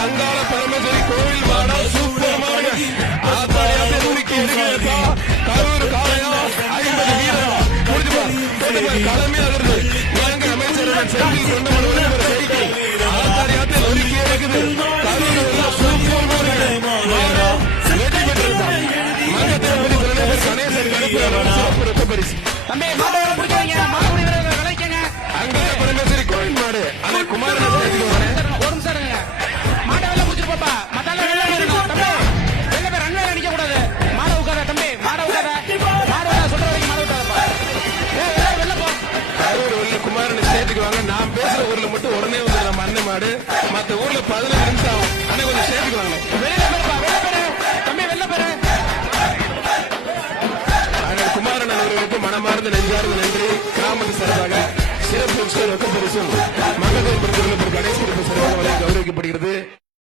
அங்காள பரமேஸ்வரி கோவில் மாடா சூப்பர் மாடுங்க. ஆத்தாடியாத்தை நுணுக்கி எடுக்கிறதா கரூர் காளையா 50 வீரரா முடிஞ்சு களமே அகர்ந்து இலங்கை அமைச்சர் செந்தில் கொண்டவன் சைக்கிள் ஆத்தாடியாத்தை நுணுக்கி எடுக்குது. கரூர் சூப்பர் மாடுங்க. வெற்றி பெற்றிருந்தான் மங்கத்தை கணேசன் கருப்பு பரிசு. அங்காள பரமேஸ்வரி கோவில் மாடு அந்த குமாரன் நான் பேசுற ஊர்ல மட்டும் உடனே வந்து நம்ம அண்ணன் மாடு மத்த ஊர்ல 15 நிமிஷம் ஆகும். அண்ணன் கொஞ்சம் சேர்த்துக்குவாங்க. குமாரன் அவர்களுக்கு மனமார்ந்த நெஞ்சார்ந்த நன்றி. கிராமத்து சார்பாக சிறப்பு பரிசும் மகளிர் கணேச சிறப்பு சார்பாக கௌரவிக்கப்படுகிறது.